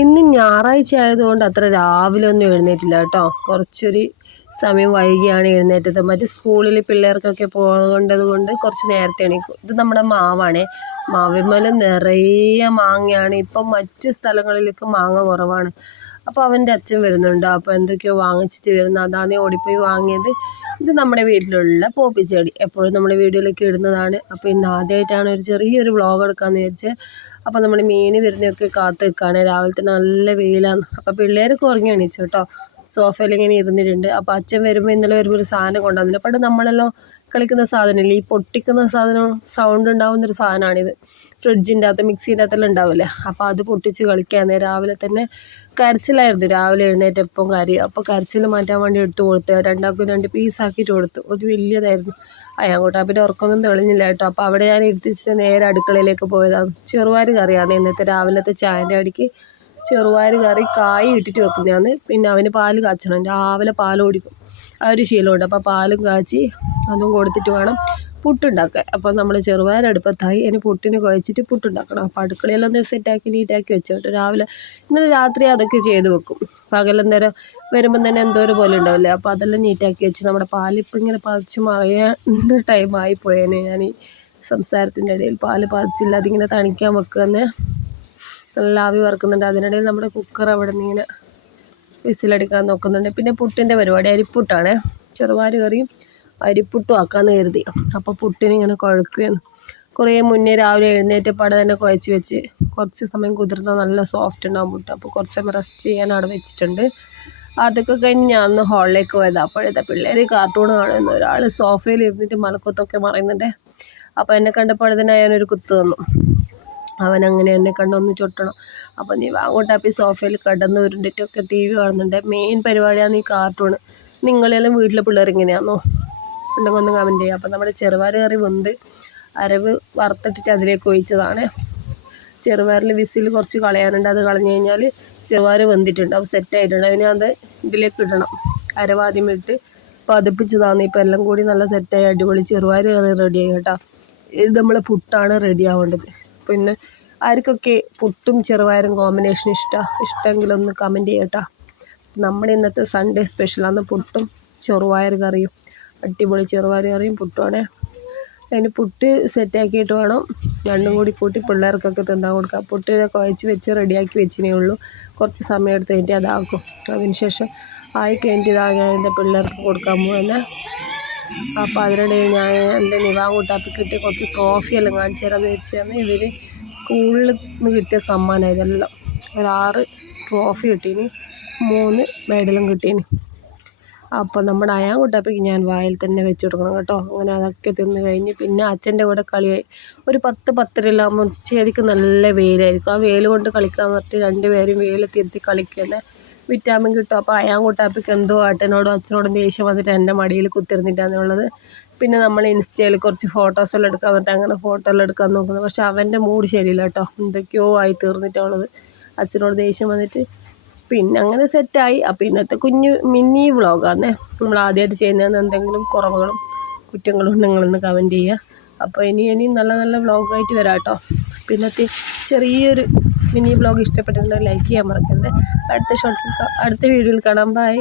ഇന്ന് ഞായറാഴ്ച ആയതുകൊണ്ട് അത്ര രാവിലെ ഒന്നും എഴുന്നേറ്റില്ല കേട്ടോ. കുറച്ചൊരു സമയം വൈകിയാണ് എഴുന്നേറ്റത്. മറ്റ് സ്കൂളിൽ പിള്ളേർക്കൊക്കെ പോകേണ്ടത് കൊണ്ട് കുറച്ച് നേരത്തെ എണീക്കും. ഇത് നമ്മുടെ മാവാണ്. മാവിന്മേൽ നിറയെ മാങ്ങയാണ്. ഇപ്പം മറ്റ് സ്ഥലങ്ങളിലൊക്കെ മാങ്ങ കുറവാണ്. അപ്പോൾ അവന്റെ അച്ഛൻ വരുന്നുണ്ട്. അപ്പോൾ എന്തൊക്കെയോ വാങ്ങിച്ചിട്ട് വരുന്നു. അതാണ് ഓടിപ്പോയി വാങ്ങിയത്. ഇത് നമ്മുടെ വീട്ടിലുള്ള പോപ്പി ചെടി. എപ്പോഴും നമ്മുടെ വീഡിയോയിലൊക്കെ ഇടുന്നതാണ്. അപ്പോൾ ഇന്ന് ആദ്യമായിട്ടാണ് ഒരു ചെറിയൊരു വ്ളോഗ് എടുക്കാമെന്ന് വിചാരിച്ച് അപ്പോൾ നമ്മൾ മീൻ വരുന്നതൊക്കെ കാത്ത് നിൽക്കുകയാണ് രാവിലത്തെ നല്ല വെയിലാണ്. അപ്പോൾ പിള്ളേരൊക്കെ ഉറങ്ങി എണീച്ചു കേട്ടോ. സോഫയിൽ ഇങ്ങനെ ഇരുന്നിട്ടുണ്ട്. അപ്പോൾ അച്ഛൻ വരുമ്പോൾ ഇന്നലെ വരുമ്പോൾ ഒരു സാധനം കൊണ്ടുവന്നില്ല പണ്ട് നമ്മളെല്ലാം കളിക്കുന്ന സാധനമില്ല ഈ പൊട്ടിക്കുന്ന സാധനം സൗണ്ട് ഉണ്ടാകുന്നൊരു സാധനമാണിത് ഫ്രിഡ്ജിന്റെ അകത്ത് മിക്സീന്റെ അകത്തെല്ലാം ഉണ്ടാവില്ലേ? അപ്പോൾ അത് പൊട്ടിച്ച് കളിക്കാൻ രാവിലെ തന്നെ കരച്ചിലായിരുന്നു. രാവിലെ എഴുന്നേറ്റപ്പം കരയും. അപ്പോൾ കരച്ചിൽ മാറ്റാൻ വേണ്ടി എടുത്ത് കൊടുത്ത് രണ്ടാൾക്കും രണ്ട് പീസാക്കിയിട്ട് കൊടുത്തു. അത് വലിയതായിരുന്നു. അയ്യാങ്കോട്ടാപ്പിന്റെ ഉറക്കമൊന്നും തെളിഞ്ഞില്ല കേട്ടോ. അപ്പോൾ അവിടെ ഞാൻ ഇരുത്തിച്ചിട്ട് നേരെ അടുക്കളയിലേക്ക് പോയതാണ്. ചെറുപയർ കറിയാണ്. ഇന്നത്തെ രാവിലത്തെ ചായന്റെ അടിക്ക് ചെറുപയർ കറി കായ ഇട്ടിട്ട് വെക്കുന്നതാണ്. പിന്നെ അവന് പാൽ കാച്ചണം. രാവിലെ പാൽ കുടിക്കും ആ ഒരു ശീലമുണ്ട്. അപ്പോൾ പാലും കാച്ചി അതും കൊടുത്തിട്ട് വേണം പുട്ടുണ്ടാക്കാൻ. അപ്പോൾ നമ്മൾ ചെറുപയർ അടുപ്പത്തായി അതിന് പുട്ടിന് കുഴച്ചിട്ട് പുട്ടുണ്ടാക്കണം. അപ്പോൾ അടുക്കളയിലൊന്ന് സെറ്റാക്കി നീറ്റാക്കി വെച്ചോട്ട്. രാവിലെ ഇന്നലെ രാത്രി അതൊക്കെ ചെയ്ത് വെക്കും. പകലന്നേരം വരുമ്പം തന്നെ എന്തോ ഒരു പോലെ ഉണ്ടാവില്ലേ? അപ്പോൾ അതെല്ലാം നീറ്റാക്കി വെച്ച് നമ്മുടെ പാലിപ്പം ഇങ്ങനെ പതിച്ച് മറിയേണ്ട ടൈമായി പോയേനെ ഞാൻ ഈ സംസാരത്തിന്റെ ഇടയിൽ പാൽ പതിച്ചില്ല അതിങ്ങനെ തണിക്കാൻ വെക്കുമെന്ന് നല്ല ആവി വറക്കുന്നുണ്ട്. അതിനിടയിൽ നമ്മുടെ കുക്കർ അവിടെ നിന്ന് ഇങ്ങനെ വിസിലടിക്കാൻ നോക്കുന്നുണ്ട്. പിന്നെ പുട്ടിന്റെ പരിപാടി അരിപ്പുട്ടാണ്. ചെറുപാൽ കറിയും അരിപ്പുട്ടും ആക്കാമെന്ന് കരുതി. അപ്പോൾ പുട്ടിനിങ്ങനെ കുഴക്കുകയാണ്. കുറേ മുന്നേ രാവിലെ എഴുന്നേറ്റപ്പാടെ തന്നെ കുഴച്ച് വെച്ച് കുറച്ച് സമയം കുതിർന്നാൽ നല്ല സോഫ്റ്റ് ഉണ്ടാകും പുട്ട്. അപ്പോൾ കുറച്ച് സമയം റെസ്റ്റ് ചെയ്യാൻ അവിടെ വെച്ചിട്ടുണ്ട്. അതൊക്കെ കഴിഞ്ഞ് ഞാൻ ഒന്ന് ഹാളിലേക്ക് പോയത്. അപ്പോഴത്തെ പിള്ളേർ കാർട്ടൂൺ കാണുന്നു. ഒരാൾ സോഫയിൽ ഇരുന്നിട്ട് മലക്കൊത്തൊക്കെ മറയുന്നുണ്ട്. അപ്പോൾ എന്നെ കണ്ടപ്പോൾ ഞാനൊരു കുത്ത് തന്നു അവൻ അങ്ങനെ എന്നെ കണ്ടൊന്ന് ചുട്ടണം. അപ്പോൾ നീ വാങ്ങോട്ടാപ്പി സോഫയിൽ കിടന്ന് ഉരുണ്ടിട്ടൊക്കെ ടി വി കാണുന്നുണ്ട്. മെയിൻ പരിപാടിയാണ് ഈ കാർട്ടൂൺ നിങ്ങളെല്ലാം വീട്ടിലെ പിള്ളേർ ഇങ്ങനെയാണോ ഉണ്ടെങ്കിൽ ഒന്ന് കമന്റ് ചെയ്യുക അപ്പോൾ നമ്മുടെ ചെറുപയർ കറി വെന്ത് അരവ് വറുത്തിട്ടിട്ട് അതിലേക്ക് ഒഴിച്ചതാണ്. ചെറുപയറിൽ വിസിൽ കുറച്ച് കളയാനുണ്ട്. അത് കളഞ്ഞു കഴിഞ്ഞാൽ ചെറുപയർ വെന്തിട്ടുണ്ട്. അപ്പോൾ സെറ്റായിട്ടുണ്ട് അതിനെ അത് ഇതിലേക്ക് ഇടണം. അരവാദ്യം ഇട്ട് പതിപ്പിച്ചതാണ് ഇപ്പം എല്ലാം കൂടി നല്ല സെറ്റായി അടിപൊളി ചെറുപയർ കറി റെഡിയായി കേട്ടോ. ഇത് നമ്മളെ പുട്ടാണ് റെഡി ആവേണ്ടത്. പിന്നെ ആർക്കൊക്കെ പുട്ടും ചെറുപയറും കോമ്പിനേഷൻ ഇഷ്ടമാണ് ഇഷ്ടമെങ്കിൽ ഒന്ന് കമന്റ് ചെയ്യട്ടോ. നമ്മുടെ ഇന്നത്തെ സൺഡേ സ്പെഷ്യലാണ് പുട്ടും ചെറുപയർ കറിയും. അടിപൊളി ചെറുപയർ കറിയും പുട്ടുമാണ് അതിന് പുട്ട് സെറ്റാക്കിയിട്ട് വേണം. രണ്ടും കൂടി കൂട്ടി പിള്ളേർക്കൊക്കെ തിന്നാൻ കൊടുക്കുക പുട്ട് കുഴച്ച് വെച്ച് റെഡിയാക്കി വെച്ചിനേ ഉള്ളൂ. കുറച്ച് സമയം എടുത്ത് കഴിഞ്ഞിട്ട് അതാക്കും. അതിന് ശേഷം ആയി കഴിഞ്ഞിട്ട് ഇതാ ഞാൻ എന്റെ പിള്ളേർക്ക് കൊടുക്കാൻ പോകുന്നത് അപ്പോൾ അതിനിടയിൽ ഞാൻ എന്റെ നിവാങ്കൂട്ടാപ്പി കിട്ടിയ കുറച്ച് ട്രോഫിയെല്ലാം കാണിച്ചു തരാമെന്ന് വിചാരിച്ചാണ് ഇവർ സ്കൂളിൽ നിന്ന് കിട്ടിയ സമ്മാനം ഇതെല്ലാം. ഒരാറ് ട്രോഫി കിട്ടീന് മൂന്ന് മെഡലും കിട്ടീന്. അപ്പോൾ നമ്മുടെ അയാൻ കൂട്ടാപ്പിക്ക് ഞാൻ വായിൽ തന്നെ വെച്ച് കൊടുക്കണം കേട്ടോ. അങ്ങനെ അതൊക്കെ തിന്ന് കഴിഞ്ഞ് പിന്നെ അച്ഛന്റെ കൂടെ കളിയായി ഒരു പത്ത് പത്തരയിലാകുമ്പോൾ ശരിക്കും നല്ല വെയിലായിരിക്കും. ആ വെയിൽ കൊണ്ട് കളിക്കാൻ പറ്റി രണ്ട് പേരും വെയിലത്ത് ഇരുത്തി കളിക്കല്ലേ വിറ്റാമിൻ കിട്ടും. അപ്പോൾ അയാൻകുട്ടാപ്പിക്ക് എന്തോ ഏട്ടനോടും അച്ഛനോടും ദേഷ്യം വന്നിട്ട് എന്റെ മടിയിൽ കുത്തിരുന്നിട്ടാന്നുള്ളത് പിന്നെ നമ്മൾ ഇൻസ്റ്റയിൽ കുറച്ച് ഫോട്ടോസെല്ലാം എടുക്കാൻ പറ്റും അങ്ങനെ ഫോട്ടോ എല്ലാം എടുക്കാൻ നോക്കുന്നത് പക്ഷേ അവന്റെ മൂഡ് ശരിയില്ല കേട്ടോ. എന്തൊക്കെയോ ആയി തീർന്നിട്ടുള്ളത് അച്ഛനോട് ദേഷ്യം വന്നിട്ട് പിന്നെ അങ്ങനെ സെറ്റായി അപ്പോൾ ഇന്നത്തെ കുഞ്ഞു മിനി വ്ളോഗാണ് നമ്മൾ ആദ്യമായിട്ട് ചെയ്യുന്നതെന്ന് എന്തെങ്കിലും കുറവുകളും കുറ്റങ്ങളും ഉണ്ടെങ്കിലൊന്ന് കമന്റ് ചെയ്യുക. അപ്പോൾ ഇനി ഇനി നല്ല നല്ല വ്ളോഗായിട്ട് വരാം കേട്ടോ. പിന്നത്തെ ചെറിയൊരു മിനി വ്ളോഗ് ഇഷ്ടപ്പെട്ടിട്ടുണ്ടെങ്കിൽ ലൈക്ക് ചെയ്യാൻ മറക്കരുത്. അടുത്ത ഷോർട്സിൽ അടുത്ത വീഡിയോയിൽ കാണാം. ബൈ